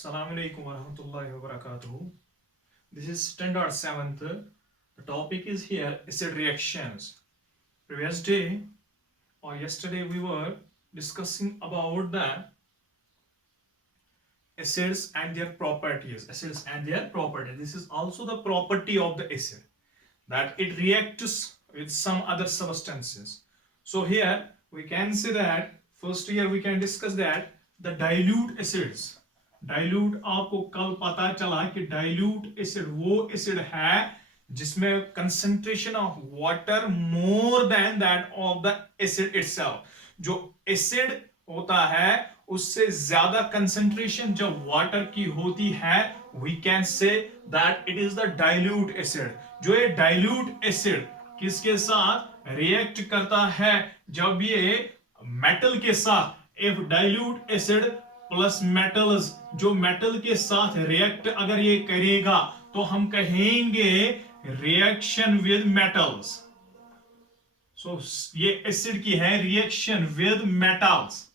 Assalamu alaikum warahmatullahi wabarakatuh. This is standard 7th. The topic is here acid reactions. Previous day or yesterday we were discussing about the acids and their properties. Acids and their properties. This is also the property of the acid, that it reacts with some other substances. So here we can say that first here we can discuss that the dilute acids. Dilute आपको कल पता चला कि dilute acid वो acid है जिसमें concentration of water more than that of the acid itself. जो acid होता है उससे ज्यादा कंसंट्रेशन जब वाटर की होती है, we can say that it is the dilute acid. जो ये डाइल्यूट एसिड किसके साथ रिएक्ट करता है? जब ये मेटल के साथ, if dilute acid plus metals, जो मेटल के साथ रिएक्ट अगर ये करेगा तो हम कहेंगे रिएक्शन विद मेटल्स. सो ये एसिड की है रिएक्शन विद मेटल्स.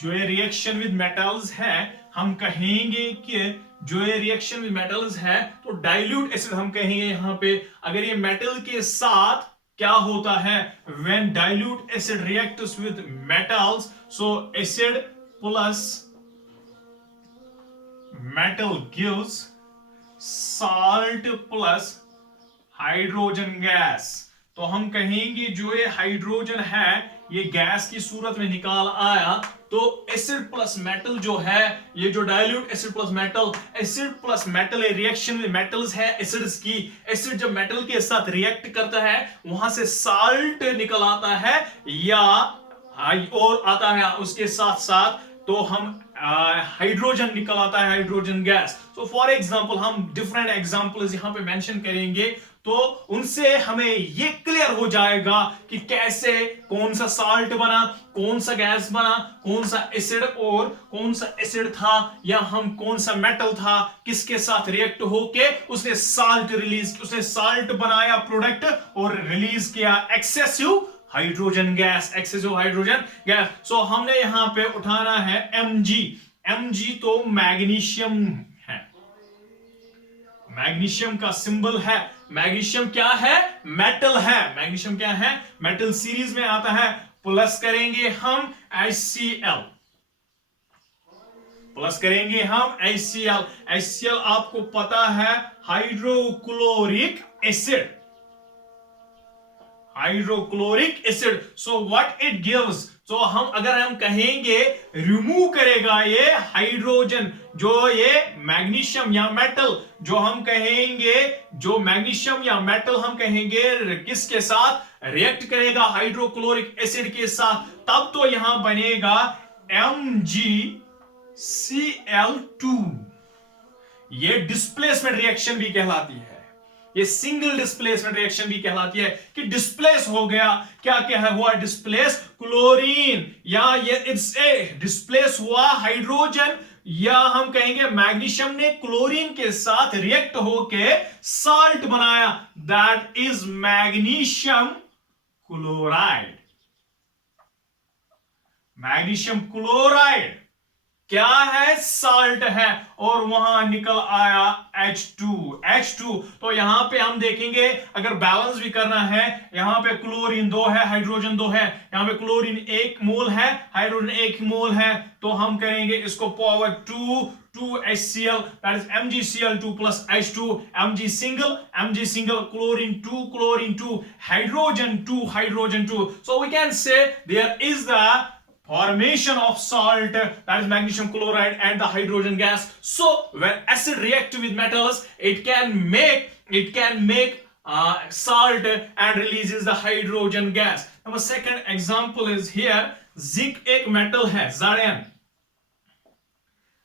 जो ये रिएक्शन विद मेटल्स है हम कहेंगे कि जो ये रिएक्शन विद मेटल्स है तो डाइल्यूट एसिड हम कहेंगे यहां पे. अगर ये मेटल के साथ क्या होता है? when dilute acid reacts with metals, so acid plus metal gives salt plus hydrogen gas. तो हम कहेंगे जो ये हाइड्रोजन है ये गैस की सूरत में निकाल आया, तो एसिड प्लस मेटल जो है, ये जो dilute acid plus metal, acid plus metal reaction में मेटल्स है एसिड्स की. एसिड जब मेटल के साथ रिएक्ट करता है वहां से साल्ट निकल आता है या और आता है उसके साथ साथ, तो हम हाइड्रोजन निकल आता है, hydrogen gas. So for example हम डिफरेंट एग्जांपल्स यहां पे मेंशन करेंगे तो उनसे हमें ये क्लियर हो जाएगा कि कैसे कौन सा साल्ट बना, कौन सा गैस बना, कौन सा एसिड और कौन सा एसिड था, या हम कौन सा मेटल था किसके साथ रिएक्ट होके उसने साल्ट रिलीज, उसने साल्ट बनाया प्रोडक्ट और रिलीज किया excessive hydrogen gas, excessive hydrogen gas. So हमने यहां पे उठाना है Mg. Mg तो मैग्नीशियम है, मैग्नीशियम का सिंबल है. मैग्नीशियम क्या है? मेटल है. मैग्नीशियम क्या है? मेटल सीरीज में आता है. प्लस करेंगे हम HCl, प्लस करेंगे हम HCl. HCl आपको पता है hydrochloric acid, hydrochloric acid. So what it gives, तो अगर हम कहेंगे रिमूव करेगा ये हाइड्रोजन, जो ये मैग्नीशियम या मेटल, जो हम कहेंगे जो मैग्नीशियम या मेटल हम कहेंगे किसके साथ रिएक्ट करेगा? हाइड्रोक्लोरिक एसिड के साथ. तब तो यहां बनेगा MgCl2. ये डिस्प्लेसमेंट रिएक्शन भी कहलाती है, ये सिंगल डिस्प्लेसमेंट रिएक्शन भी कहलाती है कि डिस्प्लेस हो गया. क्या क्या है हुआ? डिस्प्लेस क्लोरीन, या ये इट्स ए डिस्प्लेस हुआ हाइड्रोजन, या हम कहेंगे मैग्नीशियम ने क्लोरीन के साथ रिएक्ट होके साल्ट बनाया, that is magnesium chloride. Magnesium chloride क्या है? साल्ट है, और वहां निकल आया H2. तो यहां पे हम देखेंगे अगर बैलेंस भी करना है, यहां पे क्लोरीन 2 है, हाइड्रोजन 2 है, यहां पे क्लोरीन 1 मोल है, हाइड्रोजन 1 मोल है, तो हम करेंगे इसको power 2 HCl, that is MgCl2 plus H2. Mg single, chlorine 2, hydrogen 2. So we can say there is the formation of salt, that is magnesium chloride and the hydrogen gas. So when acid react with metals, it can make salt and releases the hydrogen gas. Now second example is here, zinc एक metal है, Zn.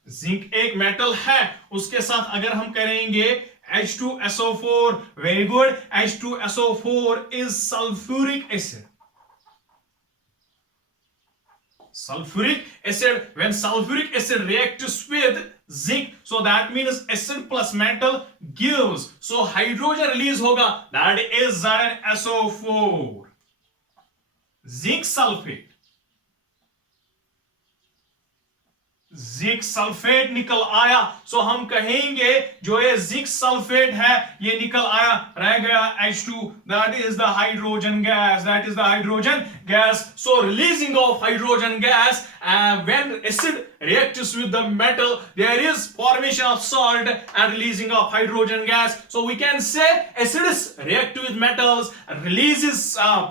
Zinc एक metal है, उसके साथ अगर हम करेंगे H2SO4, very good, H2SO4 is sulfuric acid. Sulfuric acid, when sulfuric acid reacts with zinc, so that means acid plus metal gives, so hydrogen release होगा, that is ZnSO4, zinc sulfate. Zinc sulphate निकल आया। सो हम कहेंगे जो ये zinc sulphate है ये निकल आया, रह गया H2, that is the hydrogen gas, that is the hydrogen gas. So releasing of hydrogen gas when acid reacts with the metal, there is formation of salt and releasing of hydrogen gas. So we can say acids react with metals, releases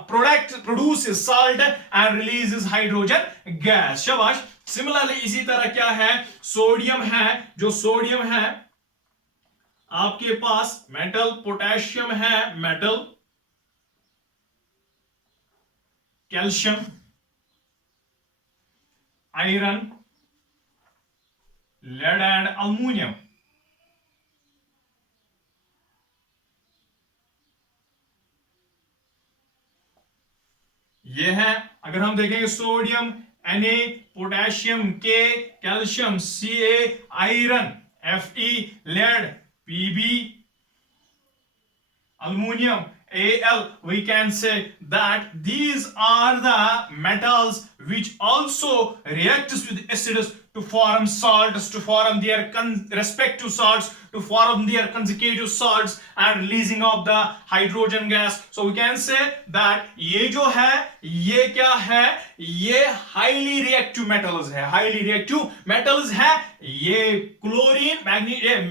produces salt and releases hydrogen gas. शाबाश। Similarly इसी तरह क्या है, sodium है, जो sodium है आपके पास मेटल, पोटेशियम है metal, calcium, iron, lead and aluminium. ये है, अगर हम देखेंगे sodium Na, potassium K, calcium Ca, iron Fe, lead Pb, aluminium Al, we can say that these are the metals which also reacts with acids to form salts, to form their respective salts, to form their consecutive salts and releasing of the hydrogen gas. So we can say that ये जो है ये क्या है, ये highly reactive metals है, highly reactive metals है। ये chlorine,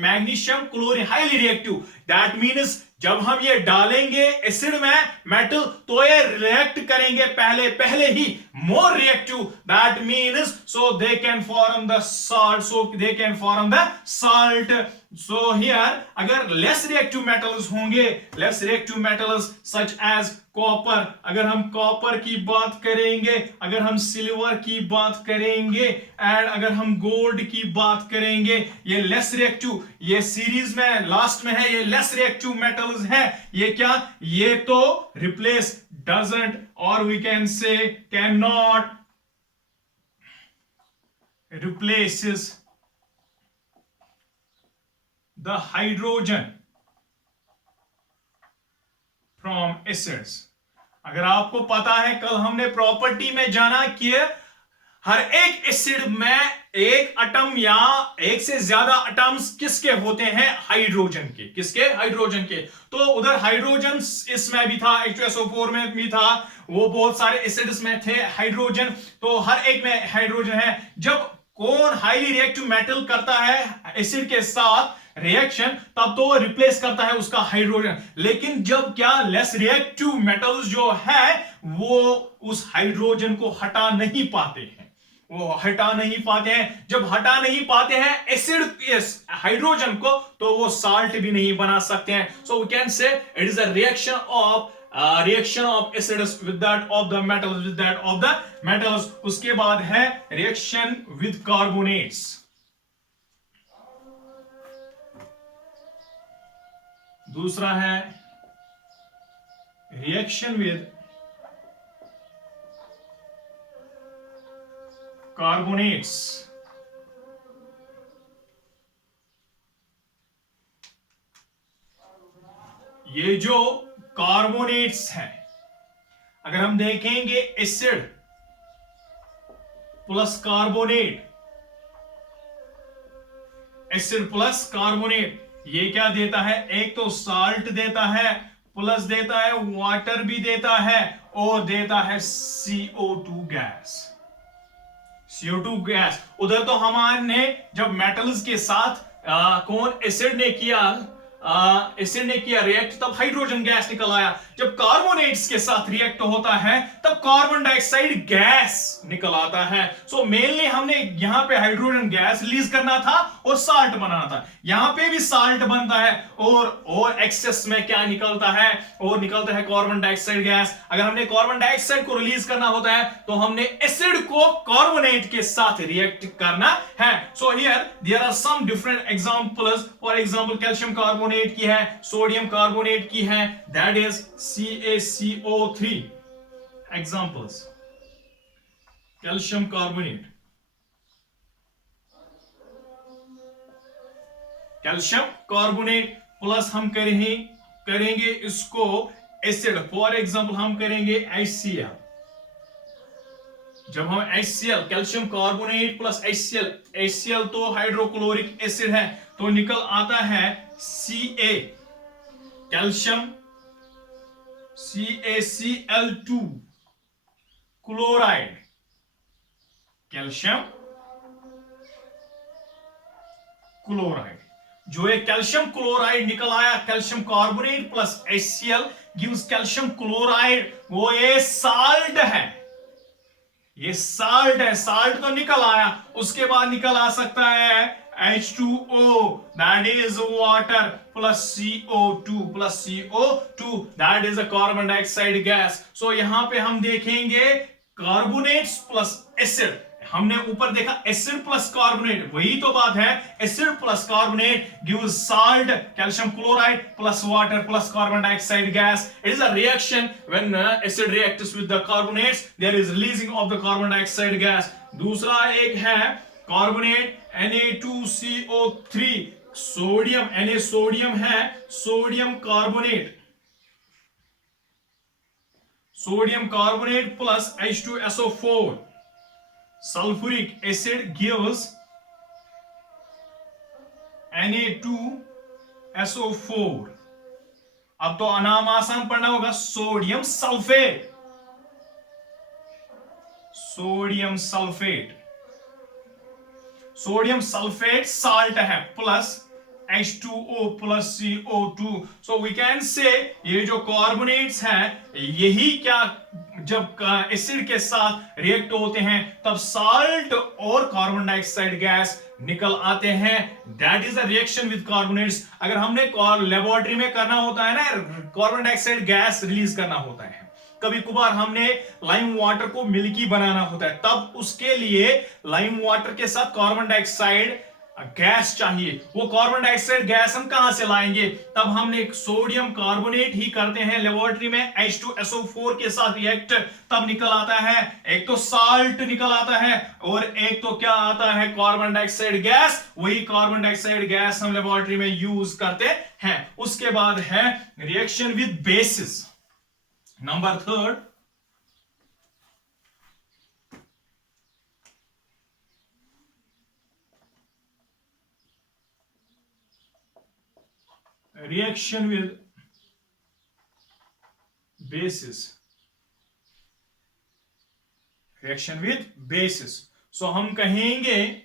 magnesium, chlorine highly reactive, that means जब हम ये डालेंगे एसिड में मेटल तो ये रिएक्ट करेंगे पहले ही more reactive, that means so they can form the salt, so they can form the salt. So here अगर लेस रिएक्टिव मेटल्स होंगे, less reactive metals such as copper, अगर हम कॉपर की बात करेंगे, अगर हम सिल्वर की बात करेंगे एंड अगर हम गोल्ड की बात करेंगे, ये लेस रिएक्टिव, ये सीरीज में लास्ट में है, ये लेस रिएक्टिव मेटल्स है। ये क्या, ये तो रिप्लेस डजंट और we can say can not replaces the hydrogen from acids। अगर आपको पता है, कल हमने प्रॉपर्टी में जाना कि हर एक एसिड में एक एटम या एक से ज्यादा एटम्स किसके होते हैं, हाइड्रोजन के, किसके, हाइड्रोजन के। तो उधर हाइड्रोजन इसमें भी था, H2SO4 में भी था, वो बहुत सारे एसिड्स में थे हाइड्रोजन, तो हर एक में हाइड्रोजन है। जब कौन हाईली रिएक्टिव मेटल करता है एसिड के साथ रिएक्शन, तब तो वो रिप्लेस करता है उसका हाइड्रोजन। लेकिन जब क्या लेस रिएक्टिव मेटल्स जो है वो उस हाइड्रोजन को हटा नहीं पाते हैं, वो हटा नहीं पाते हैं। जब हटा नहीं पाते हैं एसिड इस हाइड्रोजन को, तो वो साल्ट भी नहीं बना सकते हैं। So we can say it is a reaction of acids with that of the metals, with that of the metals. उसके बाद है रिएक्शन विद कार्बोनेट्स। दूसरा है रिएक्शन विद कार्बोनेट्स। ये जो कार्बोनेट्स है, अगर हम देखेंगे acid plus carbonate, acid plus carbonate, ये क्या देता है, एक तो साल्ट देता है, प्लस देता है वाटर भी देता है, और देता है CO2 गैस। CO2 gas. उधर तो हमारे जब मेटल्स के साथ कौन एसिड ने किया रिएक्ट, तब हाइड्रोजन गैस निकल आया। जब कार्बोनेट्स के साथ रिएक्ट होता है तब कार्बन डाइऑक्साइड गैस निकल आता है। सो मेनली हमने यहां पे हाइड्रोजन गैस रिलीज करना था और साल्ट बनाना था। यहां पे भी साल्ट बनता है और एक्सेस में क्या निकलता है, और निकलता है कार्बन डाइऑक्साइड गैस। अगर हमने कार्बन डाइऑक्साइड को रिलीज करना होता है तो हमने एसिड को कार्बोनेट के साथ रिएक्ट करना है। So here there are some different examples. For example calcium carbonate की है, सोडियम कार्बोनेट की है, that is CaCO3 examples। Calcium carbonate, calcium carbonate plus हम करेंगे इसको एसिड, फॉर एग्जांपल हम करेंगे HCl। जब हम HCl calcium carbonate plus HCl, HCl तो हाइड्रोक्लोरिक एसिड है, तो निकल आता है Ca calcium CaCl2 chloride, calcium chloride. जो एक कैल्शियम क्लोराइड निकल आया, calcium carbonate plus HCl gives calcium chloride, वो ये साल्ट है, ये साल्ट है, साल्ट तो निकल आया। उसके बाद निकल आ सकता है H2O, that is water plus CO2 that is a carbon dioxide gas। So यहां पे हम देखेंगे कार्बोनेट्स प्लस एसिड, हमने ऊपर देखा एसिड प्लस कार्बोनेट, वही तो बात है, acid plus carbonate gives salt calcium chloride plus water plus carbon dioxide gas. It is a reaction when acid reacts with the carbonates, there is releasing of the carbon dioxide gas. दूसरा एक है carbonate Na2CO3, sodium, Na sodium है, sodium carbonate, sodium carbonate plus H2SO4, sulfuric acid gives Na2SO4। अब तो नाम आसान पढ़ना होगा, sodium sulphate, sodium sulphate, sodium sulphate salt है plus H2O plus CO2। So we can say ये जो कार्बोनेट्स हैं, यही क्या जब एसिड के साथ रिएक्ट होते हैं तब साल्ट और कार्बन डाइऑक्साइड गैस निकल आते हैं। That is a reaction with carbonates. अगर हमने लेबोरेटरी में करना होता है ना, कार्बन डाइऑक्साइड गैस रिलीज करना होता है, कभी कभार हमने लाइम वाटर को मिल्की बनाना होता है, तब उसके लिए लाइम वाटर के साथ कार्बन डाइऑक्साइड गैस चाहिए। वो कार्बन डाइऑक्साइड गैस हम कहां से लाएंगे? तब हमने सोडियम कार्बोनेट ही करते हैं लेबोरेटरी में H2SO4 के साथ रिएक्ट, तब निकल आता है एक तो साल्ट निकल आता है और एक तो क्या आता है, कार्बन डाइऑक्साइड गैस। वही कार्बन डाइऑक्साइड गैस हम लेबोरेटरी में यूज करते हैं। उसके बाद है reaction with basis, number third. Reaction with basis, reaction with basis. So हम कहेंगे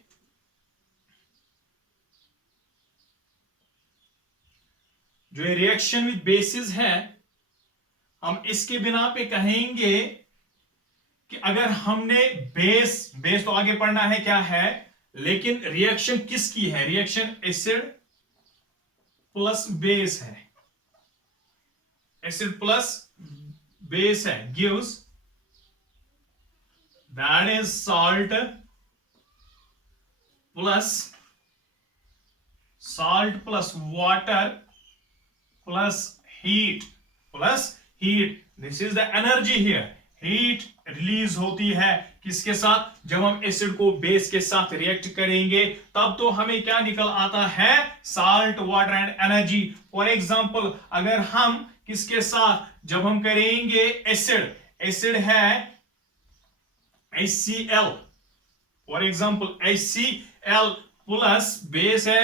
जो ये रिएक्शन विद बेसिस है, हम इसके बिना पे कहेंगे कि अगर हमने बेस तो आगे पढ़ना है क्या है, लेकिन रिएक्शन किसकी है? रिएक्शन एसिड प्लस बेस है, एसिड प्लस बेस है, gives that is salt plus water plus heat this is the energy here. Heat release होती है किसके साथ? जब हम एसिड को बेस के साथ रिएक्ट करेंगे तब तो हमें क्या निकल आता है? Salt, water and energy. For example अगर हम किसके साथ, जब हम करेंगे एसिड है HCl, for example HCl plus base है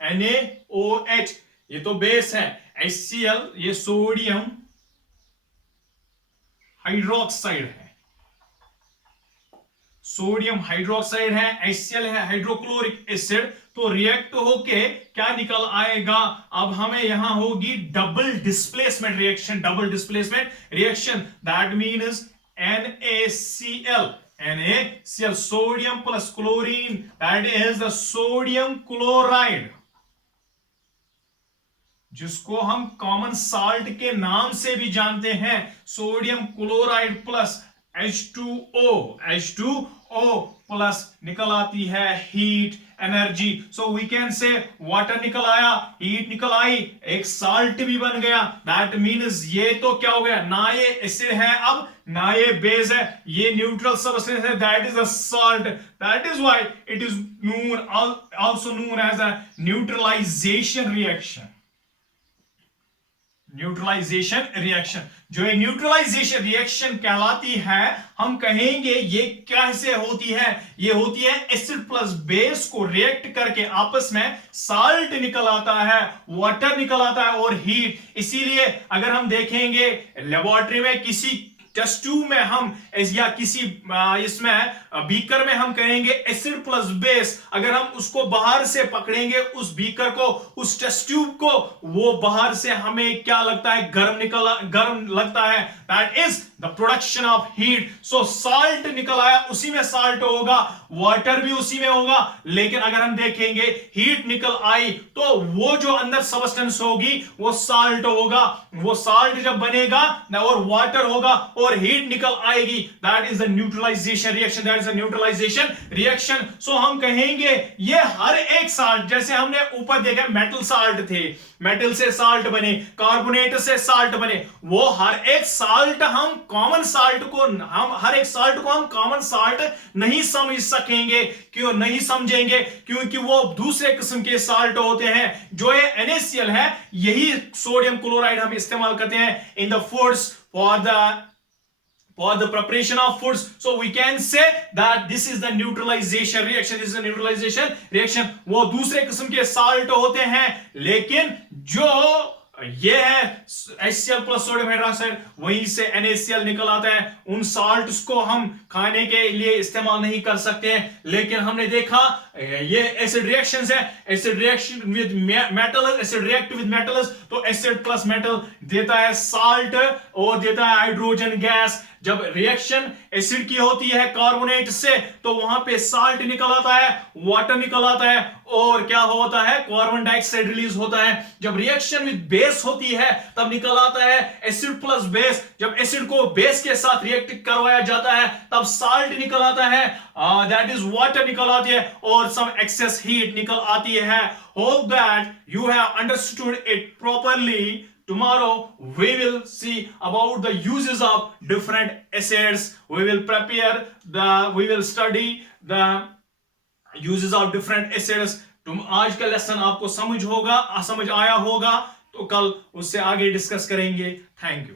NaOH, ये तो बेस है। HCl ये सोडियम हाइड्रोक्साइड है, सोडियम हाइड्रोक्साइड है, HCl है हाइड्रोक्लोरिक एसिड। तो रिएक्ट होके क्या निकल आएगा? अब हमें यहां होगी double displacement reaction, that means NaCl, sodium plus chlorine, that is the sodium chloride, जिसको हम कॉमन साल्ट के नाम से भी जानते हैं। Sodium chloride plus H2O plus निकल आती है heat, energy. So we can say water निकल आया, हीट निकल आई, एक साल्ट भी बन गया। दैट मीन्स ये तो क्या हो गया, ना ये एसिड है अब ना ये बेस है, ये न्यूट्रल सब्सटेंस है, that is a salt. That is why it is also known as a neutralisation reaction. Neutralisation reaction. जो ये न्यूट्रलाइजेशन रिएक्शन कहलाती है, हम कहेंगे ये कैसे होती है। ये होती है एसिड प्लस बेस को रिएक्ट करके आपस में साल्ट निकल आता है, वाटर निकल आता है और हीट। इसीलिए अगर हम देखेंगे लेबोरेटरी में किसी टेस्ट ट्यूब में हम या किसी इसमें बीकर में हम करेंगे एसिड प्लस बेस, अगर हम उसको बाहर से पकड़ेंगे उस बीकर को, उस टेस्ट ट्यूब को, वो बाहर से हमें क्या लगता है, गर्म लगता है। That is the production of heat. So salt निकल आया, उसी में साल्ट होगा, वाटर भी उसी में होगा, लेकिन अगर हम देखेंगे हीट निकल आई तो वो जो अंदर सबस्टेंस होगी वो साल्ट होगा। वो साल्ट जब बनेगा और वाटर होगा और हीट निकल आएगी, that is the neutralisation reaction, that is the neutralisation reaction. So हम कहेंगे ये हर एक साल्ट, जैसे हमने ऊपर देखा मेटल साल्ट थे, मेटल से साल्ट बने, कार्बोनेट से साल्ट बने, वो हर एक साल्ट हम कॉमन साल्ट को, हम हर एक साल्ट को हम कॉमन साल्ट नहीं समझ सकेंगे। क्यों नहीं समझेंगे? क्योंकि वो दूसरे किस्म के साल्ट होते हैं। जो ये NaCl है, यही सोडियम क्लोराइड हम इस्तेमाल करते हैं in the foods for the preparation of foods. So we can say that this is the neutralization reaction. This is the neutralization reaction. वो दूसरे किस्म के साल्ट होते हैं, लेकिन जो ये है HCl प्लस सोडियम हाइड्रोक्साइड, वहीं से NaCl निकल आता है। उन साल्ट्स को हम खाने के लिए इस्तेमाल नहीं कर सकते हैं, लेकिन हमने देखा ये एसिड रिएक्शंस है। Acid reaction with metal, acid react with metals, तो एसिड प्लस मेटल देता है साल्ट और देता है हाइड्रोजन गैस। जब रिएक्शन एसिड की होती है कार्बोनेट से, तो वहां पे साल्ट निकल आता है, वाटर निकल आता है और क्या होता है, कार्बन डाइऑक्साइड रिलीज होता है। जब रिएक्शन विद बेस होती है तब निकल आता है एसिड प्लस बेस। जब एसिड को बेस के साथ रिएक्ट करवाया जाता है तब साल्ट निकल आता है, दैट इज वाटर निकल आती है और सम एक्सेस हीट निकल आती है। Hope that you have understood it properly. Tomorrow we will see about the uses of different acids. We will study the uses of different acids. तुम आज का लेसन आपको समझ आया होगा, तो कल उससे आगे डिस्कस करेंगे। Thank you.